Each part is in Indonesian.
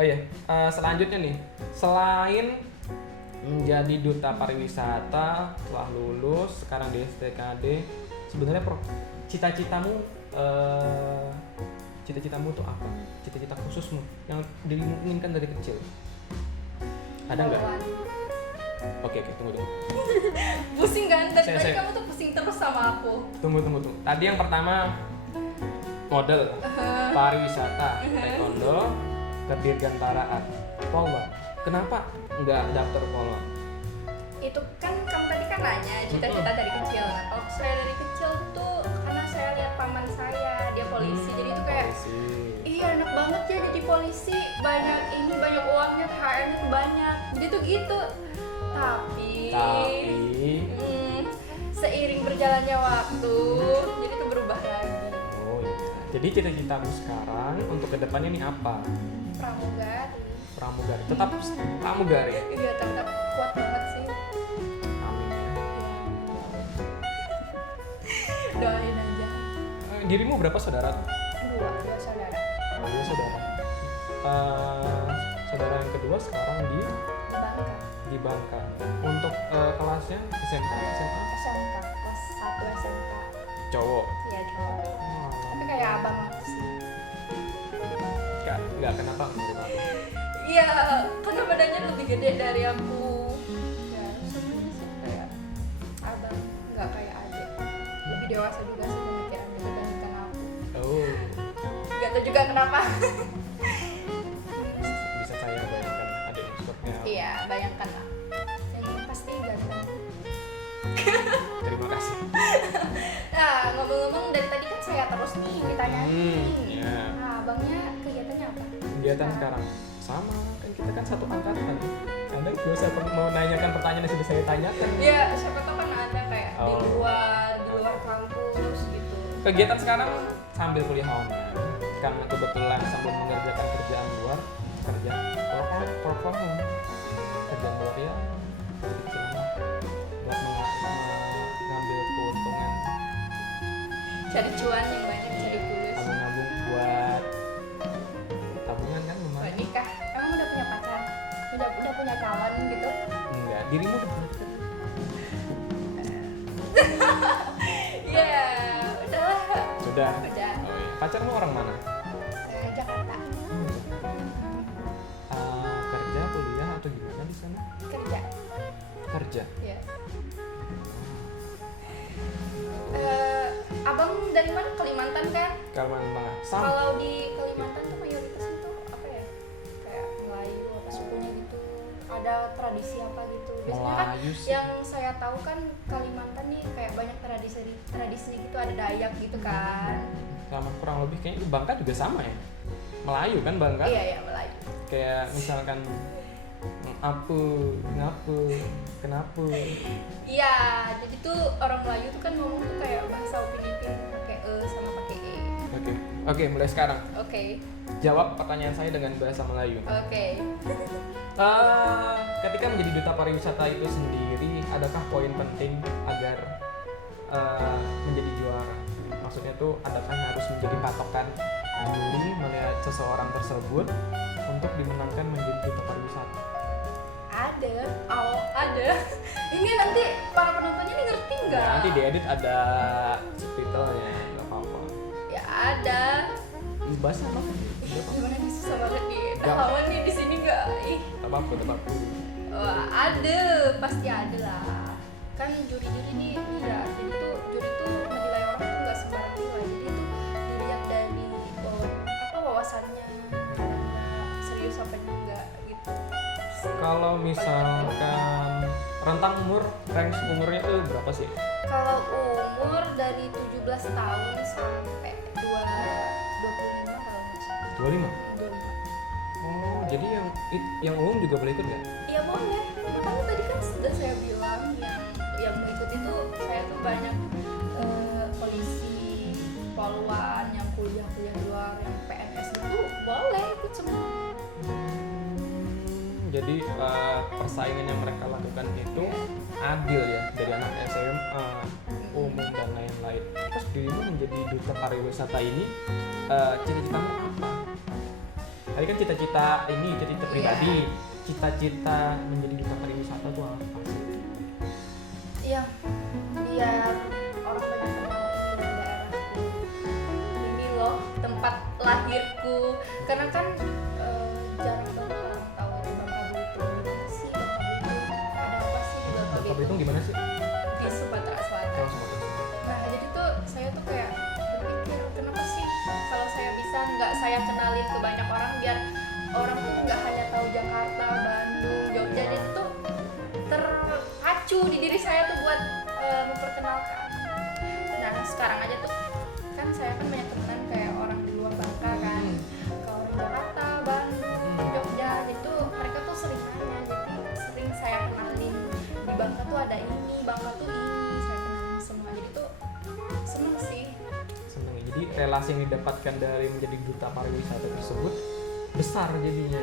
Oh iya, selanjutnya nih, selain menjadi duta pariwisata setelah lulus sekarang di STKD, sebenarnya cita-citamu tuh apa? Cita-cita khususmu yang diinginkan dari kecil? Ada nggak? Oke, tunggu. Pusing kan? Tadi Saya. kamu tuh pusing terus sama aku. Tunggu. Tadi yang pertama model, pariwisata, taekwondo, kedirgantaraan, polwan. Kenapa nggak daftar polwan? Itu kan kamu tadi kan nanya cita-cita dari kecil. Nah, kalau saya dari kecil tuh karena saya lihat paman saya dia polisi, jadi itu kayak iya enak banget ya jadi polisi, banyak uangnya, THR-nya tuh banyak, jadi tuh gitu. Tapi seiring berjalannya waktu jadi tuh berubah lagi. Oh iya. Jadi cita-citamu sekarang untuk kedepannya ini apa? Pramugari. Tetap pramugari. Iya, tetap kuat banget sih. Amin ya. Doain aja. Dirimu berapa saudara? Dua saudara. Dua saudara. Saudara yang kedua sekarang di Bangka. Untuk kelasnya SMA. SMK kelas 1 SMK. Cowok. Iya, cowok. Tapi kayak abang aku sih. Enggak kenapa? Iya, karena badannya lebih gede dari aku. Ya, sebenarnya sih kayak abang, nggak kayak adik. Lebih dewasa juga sih pemikirannya dibandingkan aku. Oh. Gak tahu juga kenapa. Bisa saya bayangkan adik maksudnya. Iya, bayangkan lah. Yang pasti ganteng. Terima kasih. Nah, ngomong-ngomong dari tadi kan saya terus nih ditanyain. Ya. Nah, abangnya kegiatannya apa? Kegiatan sekarang sama kan kita kan satu angkatan. Anda gak usah mau nanyakan pertanyaan yang sudah saya tanyakan. Ya, siapa tahu kan ada kayak di luar kampus gitu. Kegiatan sekarang sambil kuliah online karena kebetulan sambil mengerjakan kerjaan luar, kerja work from home, kerjaan luar ya kecil-kecilan buat mengambil keuntungan, Cari cuan yang banyak, cari fulus. nabung buat tabungan kan Buat lumayan. nikah. Emang udah punya pacar? Udah punya calon gitu? Enggak, dirimu udah Ya, udahlah. sudah. Udah. Oh, iya. Pacarmu orang mana? Jakarta. Kerja, kuliah atau gimana di sana? Kerja. Ya. Abang dari mana? Kalimantan kan? Kalimantan Tengah. Sama. Kalau di Kalimantan tuh mayoritas itu apa ya? Kayak Melayu apa sukunya gitu. Ada tradisi apa gitu. Biasanya kan Melayu sih. yang saya tahu kan Kalimantan nih kayak banyak tradisinya gitu, ada Dayak gitu kan. Sama kurang lebih kayaknya Bangka juga sama ya. Melayu kan Bangka? Iya, Melayu. Kayak misalkan ngapu, kenapa? Iya, jadi tuh orang Melayu tuh kan ngomong tuh kayak bahasa Upin-Ipin pakai sama pakai e. Oke, mulai sekarang. Oke. Jawab pertanyaan saya dengan bahasa Melayu. Oke. Ketika menjadi duta pariwisata itu sendiri, adakah poin penting agar menjadi juara? Maksudnya tuh, adakah harus menjadi patokan juri melihat seseorang tersebut untuk dimenangkan menjadi duta pariwisata? Ada. Ini nanti para penontonnya nih ngerti nggak? Ya, nanti diedit ada subtitlenya, nggak apa-apa. Ya ada. Bahasa apa? Gimana nih susah banget nih. Nggak. Lawan nih di sini nggak? Tak apa-apa. Ada, pasti ada lah. Kan juri-juri nih, ya. Jadi tuh juri tuh menilai orang tuh nggak sembarang nilai. Jadi tuh dilihat dari wawasannya, serius apa enggak gitu. Kalau misalkan rentang umur, range umurnya tuh berapa sih? Kalau umur dari 17 tahun sampai 25 kalau nggak salah. 25? 25. Oh, jadi yang umum juga boleh ikut nggak? Iya boleh. Makanya tadi kan sudah saya bilang yang mengikuti itu saya tuh banyak polisi, polwan, yang kuliah di luar, yang PNS itu boleh ikut semua. Jadi persaingan yang mereka lakukan itu adil ya, dari anak SMA, umum dan lain-lain. Terus dirimu menjadi duta pariwisata ini, cita-citamu apa? Tadi kan cita-cita pribadi, cita-cita menjadi duta pariwisata tuh apa sih? Iya, biar orang banyak kenal ini daerahku. Ini loh tempat lahirku. Karena kan jarang banget orang tahu di Bangka Belitung. Gimana sih Bangka Belitung? Ada apa sih di Bangka Bangka Belitung? Belitung gimana sih? Di Sumatera Selatan. Kalau Sumatera Selatan. Nah jadi tuh saya tuh kayak berpikir kenapa sih kalau saya bisa nggak saya kenalin ke banyak orang biar orang tuh nggak hanya tahu Jakarta, Bandung, Jogja. Jadi tuh terpacu di diri saya tuh buat memperkenalkan. Nah sekarang aja tuh kan saya kan banyak teman kayak orang di luar Bangka kan, ke orang Jakarta, Bandung, Jogja. Jadi tuh mereka tuh sering nanya, jadi sering saya kenalin di Bangka tuh ada ini, Bangka tuh ini, saya kenalin semua. Jadi tuh seneng sih. Seneng. Jadi relasi yang didapatkan dari menjadi duta pariwisata tersebut besar jadinya.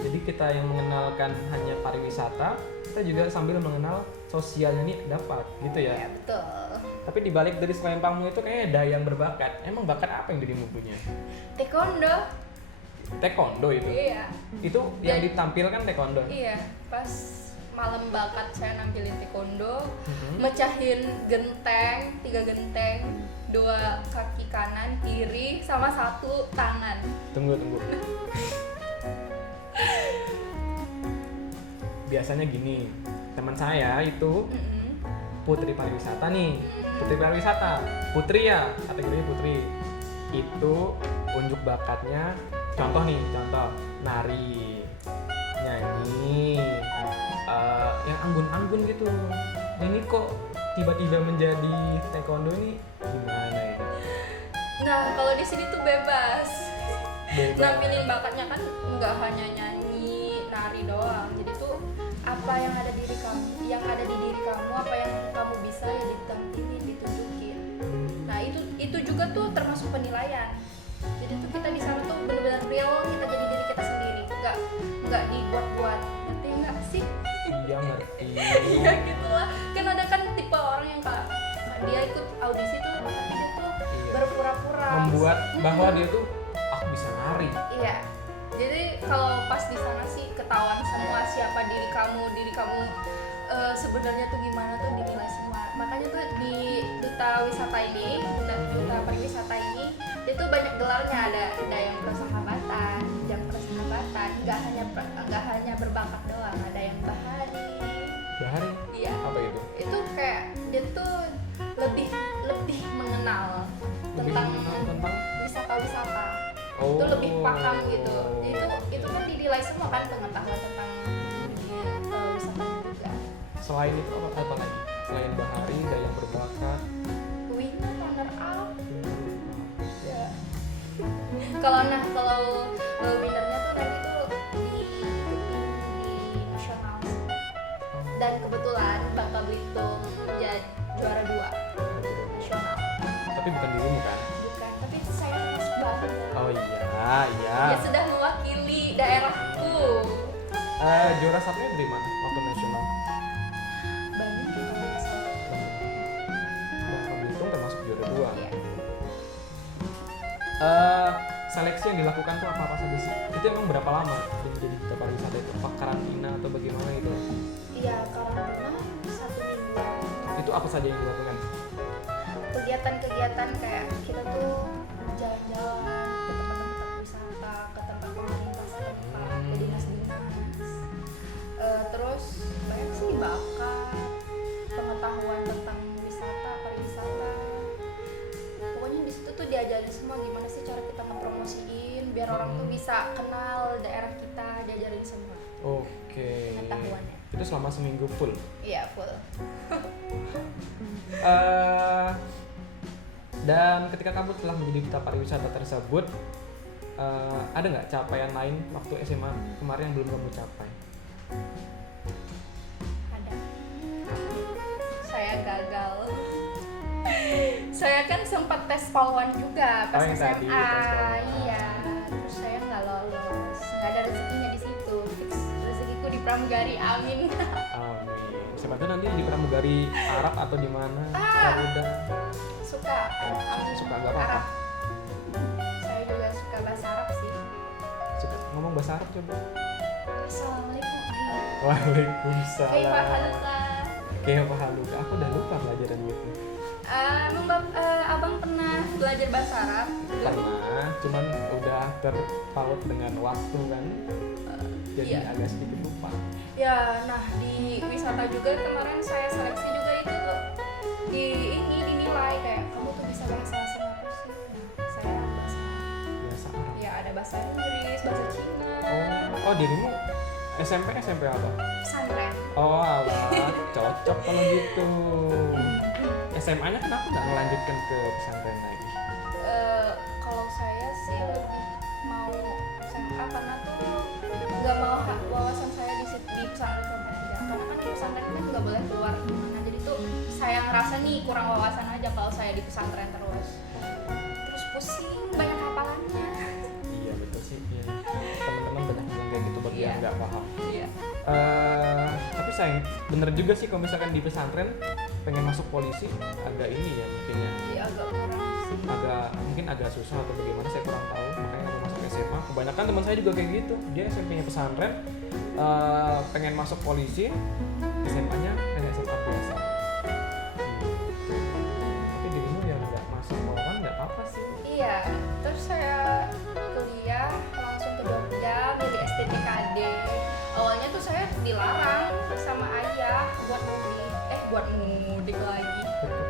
Jadi kita yang mengenalkan hanya pariwisata, kita juga sambil mengenal sosialnya ini dapat gitu ya. Ya betul. Tapi dibalik dari selempangmu itu kayaknya ada yang berbakat. Emang bakat apa yang dirimu punya? Taekwondo. Taekwondo itu. Iya. Itu yang ditampilkan taekwondo. Iya. Pas malam bakat saya nampilin taekwondo, mecahin genteng, 3 genteng, 2 kaki kanan, kiri, sama 1 tangan. Tunggu. Biasanya gini, teman saya itu putri pariwisata nih. Putri pariwisata, putri ya, kategorinya putri. Itu unjuk bakatnya, contoh nari, nyanyi, yang anggun-anggun gitu. Ini kok tiba-tiba menjadi taekwondo ini gimana itu? Nah, kalau di sini tuh bebas. Bebas. Nampilin bakatnya kan nggak hanya nyanyi, nari doang. Jadi tuh apa yang ada di diri kamu, apa yang kamu bisa ya ditampilin, ditunjukin. Nah, itu juga tuh termasuk penilaian. Jadi tuh kita di sana tuh benar-benar real, kita jadi diri kita sendiri. Nggak dibuat-buat. Ngerti nggak sih? Iya ngerti. Iya gitulah. Kan ada kan tipe orang yang dia ikut audisi tuh tapi dia tuh berpura-pura Membuat bahwa dia tuh aku bisa nari. Iya. Jadi kalau pas di sana sih ketahuan semua siapa diri kamu sebenarnya tuh gimana tuh dinilai semua. Makanya tuh di duta wisata ini, duta pariwisata ini, dia tuh banyak gelarnya, ada yang persahabatan, nggak hanya berbakat doang, ada yang bahari. Bahari? Iya. Apa itu? Itu kayak dia tuh lebih mengenal tentang wisata-wisata. Oh. Itu lebih paham gitu. Itu kan dinilai semua kan pengetahuan tentang wisata juga. Selain itu apa lagi? Selain bahari, ada yang berbakat. Winner runner up. Ya. Kalau winnernya tuh nanti tuh diikutin di nasional. Dan kebetulan Bangka Belitung juara 2 nasional. Tapi bukan dirimu kan? Bukan, tapi saya termasuk banget. Oh iya. Dia sudah mewakili daerahku. Juara satunya dari mana? Waktu nasional. Bandung juga nggak salah. Bangka Belitung termasuk juara 2. Iya. Seleksi yang dilakukan tuh apa saja sih? Itu emang berapa lama menjadi duta pariwisata itu? Apa karantina atau bagaimana itu? Iya, karantina 1 minggu. Itu apa saja yang dilakukan? Kegiatan-kegiatan kayak kita tuh jalan-jalan ke tempat-tempat wisata, ke tempat pemerintah setempat, ke dinas-dinas. Terus banyak sih bakat, pengetahuan tentang wisata, pariwisata. Pokoknya di situ tuh diajarin semua gimana sih cara kita ngepromosiin biar orang tuh bisa kenal daerah kita, diajarin semua Oke. pengetahuannya. Itu selama seminggu full. Iya, full. Dan ketika kamu telah menjadi duta pariwisata tersebut, ada nggak capaian lain waktu SMA kemarin yang belum kamu capai? Ada. Saya gagal. Saya kan sempat tes polwan juga pas yang tadi, SMA. tes polwan. Iya. Terus saya nggak lolos. Nggak ada rezekinya di situ. Fix rezekiku di pramugari. Amin. Amin. Siapa tahu nanti di pramugari Arab atau di mana? Garuda. Suka. Amin. Suka nggak apa-apa. Arab. Saya juga suka bahasa Arab sih. Suka. ngomong bahasa Arab coba. Assalamualaikum. Waalaikumsalam. Kaifa haluka? Kayaknya haluka. Aku udah lupa pelajaran gitu. Emang abang pernah belajar bahasa Arab? Pernah, cuman udah terpaut dengan waktu kan. Jadi Iya. agak sedikit lupa. Ya, nah di wisata juga kemarin saya seleksi juga itu tuh dinilai kayak kamu tuh bisa bahasa asing apa sih? Nah, saya bahasa Bahasa Arab. ya ada bahasa Inggris, bahasa Cina, Oh dirimu SMP apa? pesantren. Oh alah, cocok kalau gitu. SMA-nya kenapa nggak melanjutkan ke pesantren lagi? Kalau saya sih lebih mau SMA karena tuh nggak mau wawasan saya di pesantren sampai aja. Karena kan di pesantren kan nggak boleh keluar kemana. Jadi tuh saya ngerasa nih kurang wawasan aja kalau saya di pesantren terus pusing banyak hafalannya. Iya betul sih. Iya. Teman-teman banyak bilang kayak gitu bagi yang Iya. nggak paham. Iya. Tapi sayang, bener juga sih kalau misalkan di pesantren pengen masuk polisi agak ini ya mungkin ya. Iya agak kurang sih. Mungkin agak susah atau bagaimana saya kurang tahu, makanya aku masuk SMA. Kebanyakan teman saya juga kayak gitu, dia SMP-nya pesantren, pengen masuk polisi, SMA-nya kayak SMA biasa gitu. Tapi dirimu yang nggak masuk poluan nggak apa-apa sih. Iya. Terus saya kuliah langsung ke Jogja milih STTKD. Awalnya tuh saya dilarang sama ayah buat mudik lagi.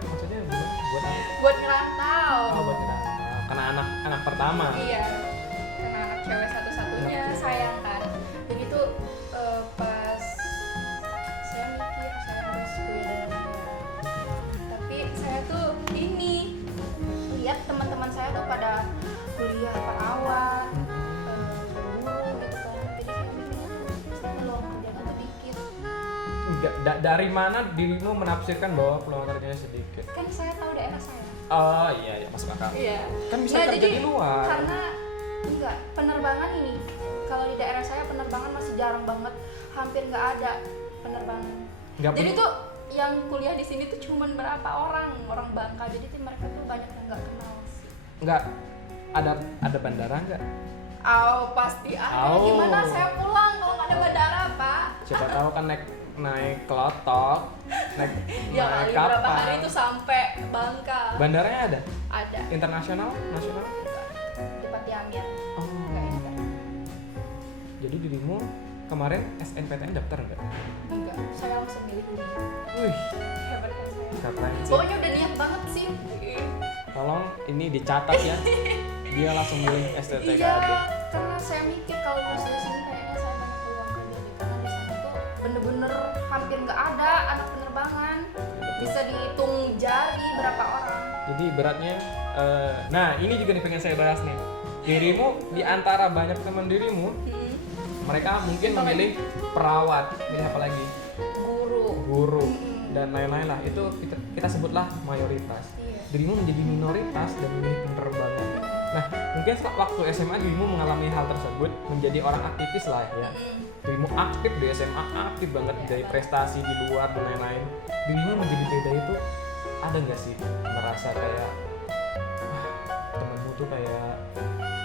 Maksudnya buat apa? Buat ngerantau. Oh, buat ngerantau. Karena anak pertama. Iya, karena anak cewek satu-satunya sayang kan. Jadi tuh pas saya mikir saya harus kuliah dalam negara. Tapi saya tuh ini lihat teman-teman saya tuh pada kuliah perawat, guru gitu kan. Jadi saya mikirnya saya peluang kerjaan tuh dikit. Dari mana dirimu menafsirkan bahwa peluang kerjanya sedikit? Kan saya tahu daerah saya. Oh iya masuk akal. Iya. Kan bisa Nah, kerja jadi di luar. Karena enggak, penerbangan ini kalau di daerah saya penerbangan masih jarang banget, hampir nggak ada penerbangan. Nggak Jadi perlu- tuh yang kuliah di sini tuh cuman berapa orang Bangka, jadi tuh mereka tuh banyak yang nggak kenal sih. nggak ada bandara nggak? Pasti ada. Oh. Gimana saya pulang kalau nggak ada bandara, Pak? Siapa tahu kan naik kelotok, naik Ya kali kapal. berapa hari itu sampai Bangka. Bandaranya ada? Ada. Internasional, nasional? Di Pati Amir. Oh. Kayaknya. Jadi dirimu kemarin SNPTN daftar nggak? Enggak, saya langsung milih ini. Wih, Hebat kan saya. keren sih. Pokoknya udah niat banget sih. Tolong ini dicatat ya. Dia langsung milih STTKD. Iya, karena saya mikir kalau lulus dari sini kayaknya saya banyak peluang kerja deh. Karena di sana tuh bener-bener hampir nggak ada anak penerbangan. Bisa dihitung jari berapa orang. Jadi beratnya, nah ini juga nih pengen saya bahas nih. Dirimu di antara banyak teman dirimu, mereka mungkin memilih perawat, milih apa lagi? Guru dan lain-lain lah. Itu kita sebutlah mayoritas. Iya. Dirimu menjadi minoritas dan memilih penerbangan. Nah, mungkin waktu SMA dirimu mengalami hal tersebut, menjadi orang aktivis lah ya. Dirimu aktif di SMA, aktif banget Ya, dari prestasi di luar dan lain-lain. Dirimu menjadi beda itu ada nggak sih merasa kayak temenmu tuh kayak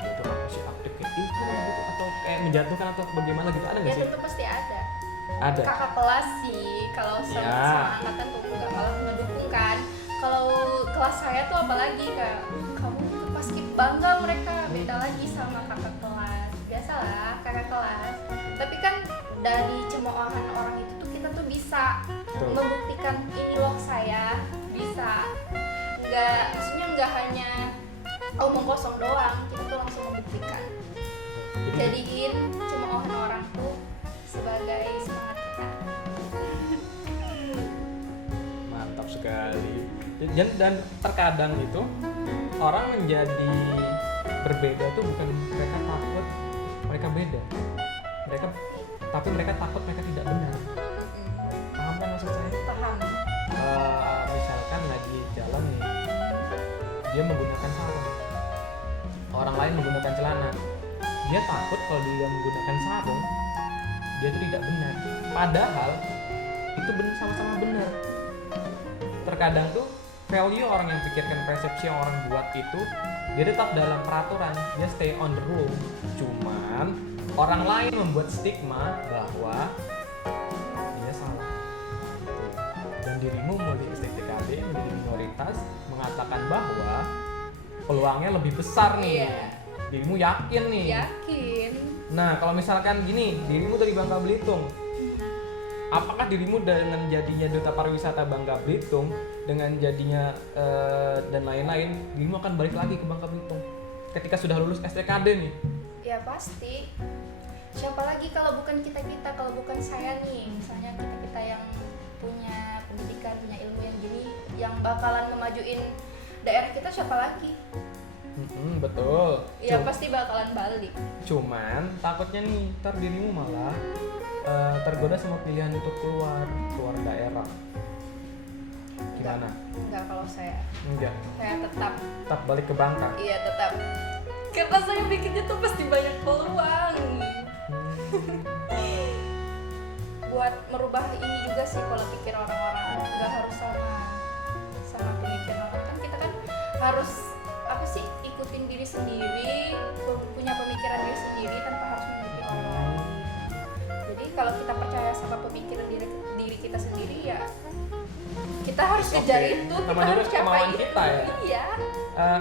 itu aku sih aktif kayak itu gitu atau kayak menjatuhkan atau bagaimana gitu ada Ya nggak sih? tentu pasti ada. Ada. Kakak kelas sih, kalau sama Ya. angkatan tuh nggak malah ngedukung kan. Kalau kelas saya tuh apalagi kayak kamu ikut paskib, bangga mereka. Beda lagi sama kakak kelas. Biasalah kakak kelas. Tapi kan dari cemoohan orang itu tuh kita tuh bisa Betul. membuktikan ini loh saya bisa. Maksudnya nggak hanya omong kosong doang, kita tuh langsung membuktikan. Jadi Jadiin cemoohan orang tuh sebagai semangat kita. mantap sekali. Dan terkadang itu orang menjadi berbeda tuh bukan mereka takut mereka beda, tapi mereka takut mereka tidak benar. Paham kan maksud saya? Paham? Misalkan lagi jalan nih, dia menggunakan sarung, orang lain menggunakan celana, dia takut kalau dia menggunakan sarung dia itu tidak benar, padahal itu sama-sama benar. Terkadang tuh value orang yang pikirkan, persepsi yang orang buat itu dia tetap dalam peraturan, dia stay on the rule. Cuman orang lain membuat stigma bahwa dia salah. Dan dirimu mau di STKD menjadi minoritas mengatakan bahwa peluangnya lebih besar nih. Iya. Dirimu yakin nih. Yakin. Nah, kalau misalkan gini, dirimu dari Bangka Belitung, apakah dirimu dengan jadinya duta pariwisata Bangka Belitung, dengan jadinya dan lain-lain, dirimu akan balik lagi ke Bangka Belitung ketika sudah lulus STKD nih? Ya pasti. Siapa lagi kalau bukan kita-kita, kalau bukan saya nih, misalnya kita-kita yang punya pendidikan, punya ilmu yang gini, yang bakalan ngemajuin daerah kita, siapa lagi? Betul. Ya pasti bakalan balik. Cuman takutnya nih, ntar dirimu malah tergoda sama pilihan untuk keluar daerah. Gimana? Enggak kalau saya. Enggak. Saya Tetap balik ke Bangka. Iya tetap. Karena saya bikinnya tuh pasti banyak peluang. Buat merubah ini juga sih kalau pikir orang-orang, nggak harus sama pemikiran orang. Kan kita kan harus ikutin diri sendiri, punya pemikiran diri sendiri tanpa harus mengikuti orang lain. Jadi kalau kita percaya sama pemikiran diri kita sendiri, ya kita harus kejar itu, kita Sama harus capai kemauan itu. kita ya. Iya.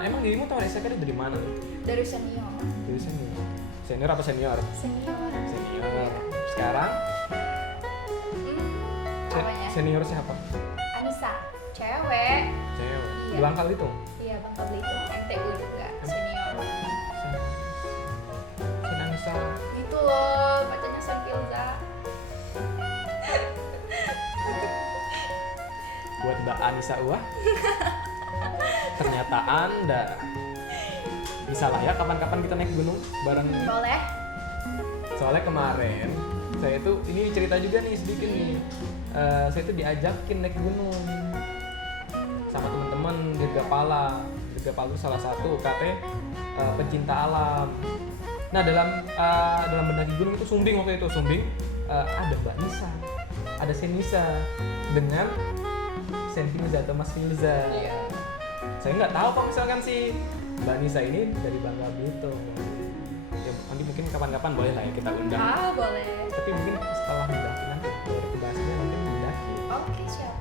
Emang dirimu tahu STKD dari mana? Dari senior. Dari senior. Senior apa senior? Senior. Senior. Sekarang Apanya? senior siapa? Anissa, cewek. Cewek. Di Iya. Bangka Belitung. Iya, Bangka Belitung, MTU juga, senior. Sinanisa. Gitu loh, bacanya Sanfilza. Buat Mbak Anissa Uah. Ternyata Anda bisa lah ya kapan-kapan kita naik gunung bareng nih. Boleh? Soalnya kemarin saya tuh ini cerita juga nih sedikit nih. Saya tuh diajakin naik gunung sama teman-teman Dirgapala. Dirgapala itu salah satu UKT pencinta alam. Nah dalam mendaki gunung itu Sumbing waktu itu ada Mbak Nisa, ada Senisa dengan Senfilza atau Mas Filza. Iya. Saya nggak tahu kalau misalkan si Mbak Nisa ini dari Bangka Belitung. Ya, nanti mungkin kapan-kapan boleh lah ya kita undang. Boleh. Tapi mungkin setelah mendaki nanti baru kebahasnya mungkin mendaki. Oke, siap.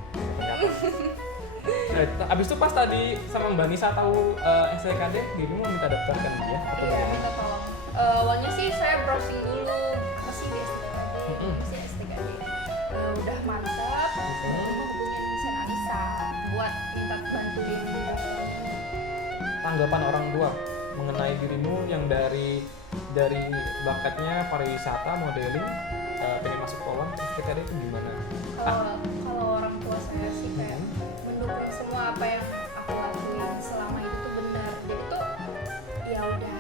Nah, abis itu pas tadi sama Mbak Nisa tahu STKD, dirimu mau minta daftarkan dia atau Iya, bagaimana? minta tolong. Awalnya sih saya browsing dulu, masih di STKD, masih STKD. Udah mantap, mau hubungin Sen Anissa buat minta bantuin. Tanggapan orang tua mengenai dirimu yang dari bakatnya pariwisata, modeling, pengen masuk Polon, STKD itu gimana? Kalau orang tua saya sih kayak mendukung semua apa yang aku lakuin selama itu tuh benar. Jadi tuh ya udah,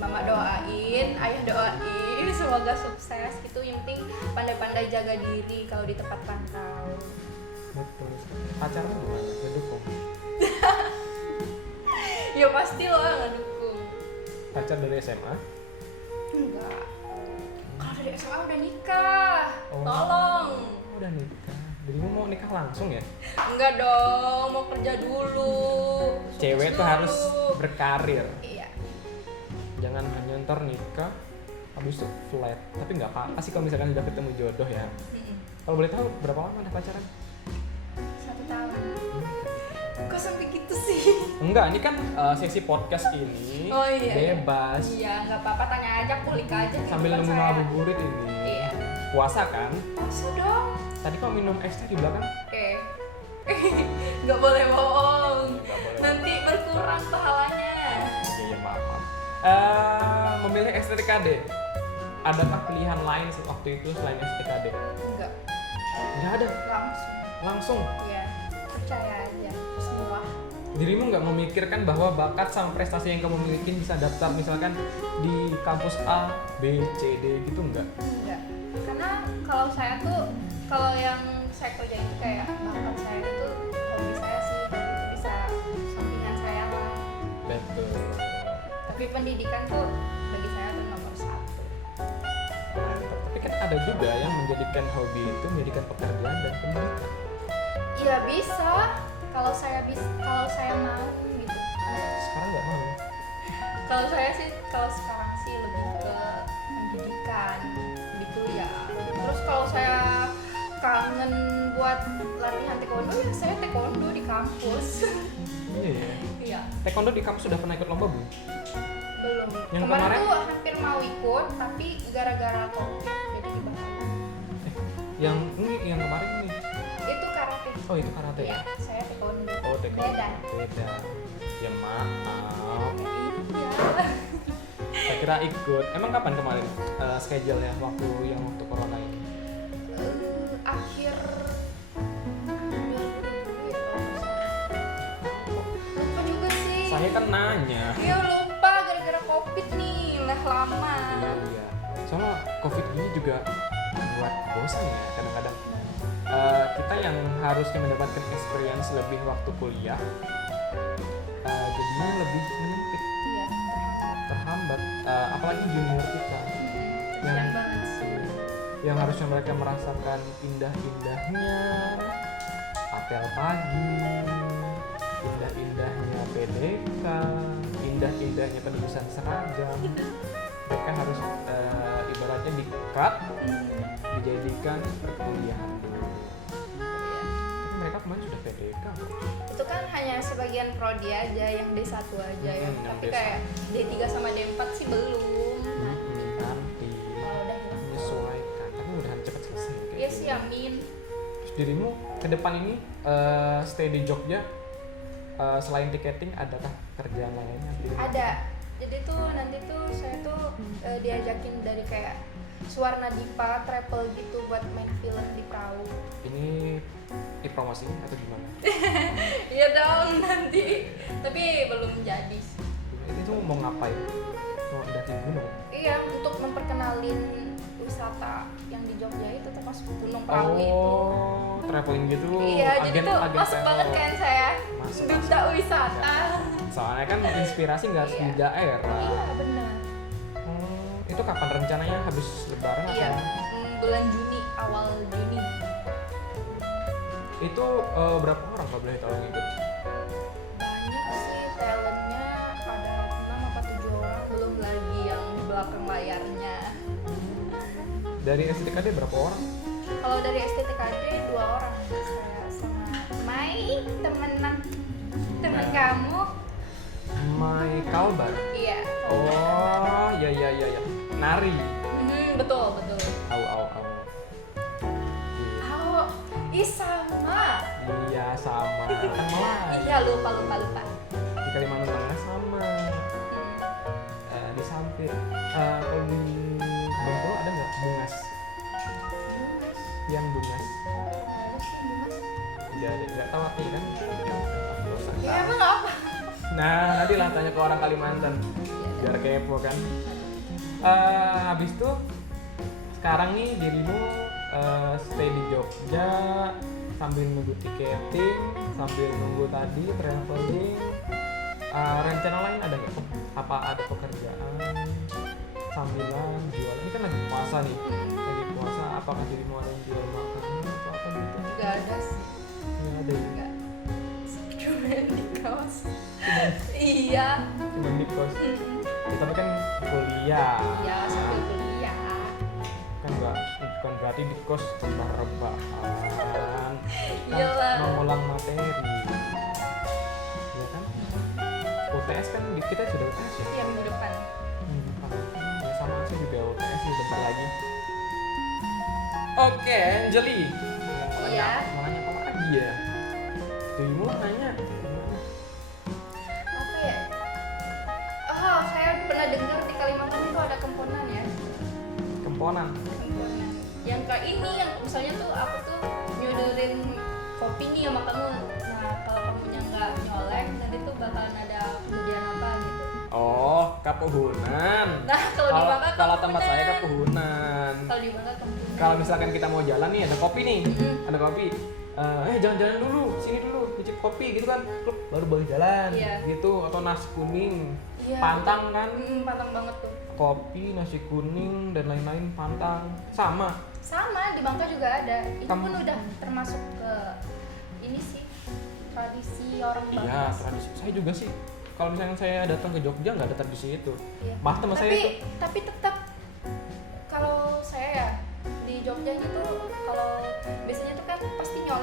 mama doain, ayah doain, semoga sukses gitu. Yang penting pandai-pandai jaga diri kalau di tempat pantau. Betul. Pacarmu gimana? Ngedukung? Ya pasti lah ngedukung. Pacar dari SMA? Enggak. Kalau dari SMA udah nikah. Oh. Tolong. Udah nikah. Dirimu mau nikah langsung ya? Enggak dong, mau kerja dulu. Cewek Sukses tuh harus dulu. berkarir. Iya. Jangan hanya ntar nikah habis itu flat. Tapi nggak apa-apa sih kalau misalkan udah ketemu jodoh ya. Kalau boleh tahu berapa lama udah pacaran? 1 tahun. Kok sampai gitu sih? Enggak, ini kan sesi podcast ini Oh iya. bebas. Iya, nggak apa-apa, tanya aja, kulik aja. Sambil kehidupan nemu saya. ngabuburit ini. Iya. Puasa kan? Masa dong? Tadi kau minum es teh di belakang? Nggak boleh bohong. Nggak boleh. Nanti berkurang pahalanya. Iya, maaf. Memilih STKD, adakah pilihan lain waktu itu selain STKD? Enggak, Nggak ada. langsung. Langsung. Iya, percaya aja semua. Dirimu nggak memikirkan bahwa bakat sama prestasi yang kamu miliki bisa daftar misalkan di kampus A, B, C, D gitu nggak? Enggak. Karena kalau saya tuh, kalau yang saya kerjain itu kayak bakat saya itu hobi saya sih, itu bisa sampingan saya lah. Betul. Tapi pendidikan tuh bagi saya tuh nomor 1. Tapi kan ada juga yang menjadikan hobi itu menjadikan pekerjaan dan pendidikan. Iya bisa, kalau saya mau gitu. Sekarang nggak mau. Kalau saya sih, kalau sekarang sih lebih ke pendidikan. latihan di kuliah. Terus kalau saya kangen buat latihan taekwondo ya saya taekwondo di kampus. Iya ya. Iya. Taekwondo di kampus sudah pernah ikut lomba belum? Belum. Yang Kemarin kemarin? tuh hampir mau ikut tapi gara-gara covid jadi dibatalkan. Yang kemarin ini. Itu karate. Oh itu karate Iya, ya? saya taekwondo. Oh taekwondo. Beda. Beda. Ya maaf. Iya. Saya kira ikut. Emang kapan kemarin schedule-nya waktu corona ini? Akhir 2020 ya kalau nggak salah. Lupa juga sih. Saya kan nanya. Iya lupa gara-gara covid nih lah lama. Iya. Sama covid ini juga buat bosan ya kadang-kadang. Kita yang harusnya mendapatkan experience lebih waktu kuliah, jadinya lebih menyempit, Iya. terhambat. Apalagi junior kita Kasian banget sih. yang harusnya mereka merasakan indah-indahnya apel pagi, indah-indahnya PDK, indah-indahnya penulisan seragam. Mereka harus ibaratnya di-cut, dijadikan perkuliahan dulu. Tapi mereka kemarin sudah PDK kok. Itu kan hanya sebagian prodi aja, yang D1 aja ya. Yang Tapi D1. kayak D3 sama D4 sih belum. Nanti Kalau udah gitu. menyesuaikan, tapi mudahan cepat selesai kayak Iya gini. sih, amin. Terus dirimu ke depan ini stay di Jogja, selain tiketing adakah kerjaan lainnya? Ada. Jadi tuh nanti tuh saya tuh diajakin dari kayak Suwarna Dipa travel gitu buat main film di perahu. Ini promosi atau gimana? Iya dong nanti. Tapi belum jadi sih. Itu mau ngapain? Mau daki gunung? Iya, untuk memperkenalin wisata yang di Jogja itu termasuk Gunung Perahu itu. Oh, traveling gitu. Iya, jadi tuh masuk travel. banget kan saya. Masuk, Duta masuk. wisata. Soalnya kan inspirasi nggak harus di Iya. daerah. Iya, benar. Itu kapan rencananya habis lebaran Iya, atau? bulan Juni, awal Juni. Itu berapa orang kalau boleh tahu yang ikut? Banyak sih talentnya, ada 6 apa 7 orang, belum lagi yang di belakang layarnya. Dari STKD berapa orang? Kalau dari STTKD 2 orang, saya sama Mai, temen Nah. kamu. My Kalbar. Iya. Oh, ya. Nari. Betul. Au. Oh, ih sama. Iya sama. Kan Melayu. Iya lupa. Di Kalimantan Tengah sama. Di Sampit. Kalau di Bengkulu ada nggak Bungas? Bungas. Yang Bungas. Ada sih Bungas. Nggak tahu artinya kan? Ya emang apa? Nah, nanti lah tanya ke orang Kalimantan. Biar kepo kan. Habis itu sekarang nih dirimu stay di Jogja sambil nunggu tiketing, sambil nunggu tadi traveling. Rencana lain ada nggak? Apa ada pekerjaan sambilan jualan? Ini kan lagi puasa nih. Lagi puasa, apakah dirimu ada yang jual makanan atau apa gitu? Gak ada sih. Nggak ada ya? Enggak. Cuma di kaos. Iya. Cuma di kos. Ya, tapi kan kuliah. Iya sambil kuliah. Kan bukan berarti di kos rebah-rebahan. Iyalah. Mengulang materi. Iya kan? UTS kan kita sudah UTS ya? Iya minggu depan. Ya sama sih juga UTS nih bentar lagi. Oke, Anjali. Iya. Mau nanya apa lagi ya? Dirimu nanya gimana? Apa ya? Oh saya pernah dengar di Kalimantan itu ada kemponan ya. Kemponan. Kemponan. Yang kayak ini yang misalnya tuh aku tuh nyodorin kopi nih sama kamu. Nah kalau kamunya nggak nyolek nanti tuh bakalan ada kemudian apa gitu. Oh, kapuhunan. Nah kalau di Bangka Kalau tempat kemudian. saya kapuhunan. Kalau di Bangka kemudian. Kalau misalkan kita mau jalan nih ada kopi nih, Mm-mm. ada kopi. Jalan-jalan dulu, sini dulu, nyicip kopi gitu kan, baru boleh jalan, Iya. gitu. Atau nasi kuning, Iya. pantang kan, Pantang banget tuh. kopi, nasi kuning dan lain-lain pantang, sama. Sama di Bangka juga ada. Itu Kamu- pun udah termasuk ke ini sih tradisi orang Bangka. Iya, tradisi. Saya juga sih. Kalau misalnya saya datang ke Jogja nggak ada tradisi itu. Iya. Malah teman saya itu. Tapi tetap kalau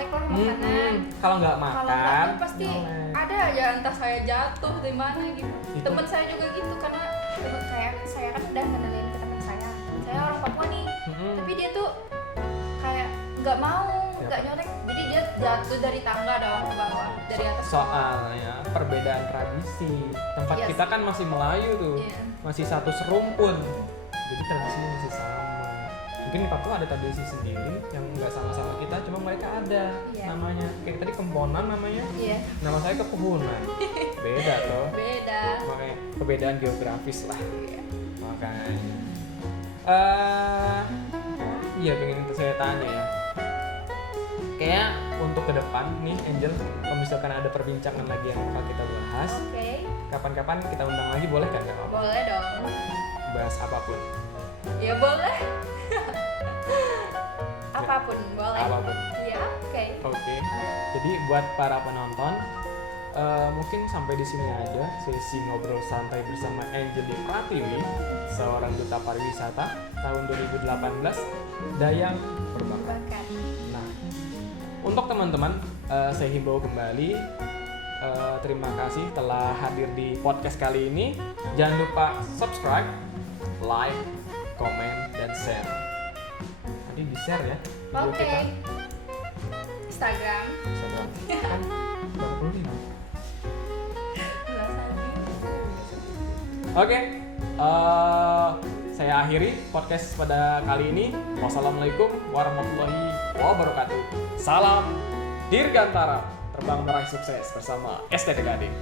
nyolek lah makanan. Kalau nggak Kalau makan, nggak tuh pasti nyolek. ada aja entah saya jatuh di mana gitu. Itu. Temen saya juga gitu karena temen saya kan udah ngenalin ke teman saya. Saya orang Papua nih, tapi dia tuh kayak nggak mau, nggak nyolek. Jadi dia jatuh dari tangga dong ke bawah, dari atas. Soalnya perbedaan tradisi. Tempat Iya kita sih. kan masih Melayu tuh, Iya. masih satu serumpun. Jadi tradisinya masih sama. Mungkin di Papua ada tradisi sendiri yang nggak sama-sama kita, cuma mereka ada Iya. namanya. Kayak tadi Kemponan namanya, Iya, nama saya Kepuhunan. Beda toh. beda. Makanya perbedaan geografis lah. Iya. Makanya. Iya pengen itu saya tanya ya. Kayak untuk ke depan nih Angel, kalau misalkan ada perbincangan lagi yang bakal kita bahas, Oke, kapan-kapan kita undang lagi boleh kan? Nggak apa-apa. boleh dong. Bahas apapun. Ya boleh. Apapun boleh. Apapun. Iya, oke. Oke. Jadi buat para penonton, mungkin sampai di sini aja sesi ngobrol santai bersama Angeli Pratiwi, seorang duta pariwisata tahun 2018 Dayang Berbakat. Bahkan. Nah, untuk teman-teman, saya himbau kembali, terima kasih telah hadir di podcast kali ini. Jangan lupa subscribe, like, komen, dan share. Tadi di share ya video Oke. kita. Instagram. Instagram. Kan baru perlu nih. Oke, saya akhiri podcast pada kali ini. Wassalamualaikum warahmatullahi wabarakatuh. Salam Dirgantara, terbang meraih sukses bersama STT Gading.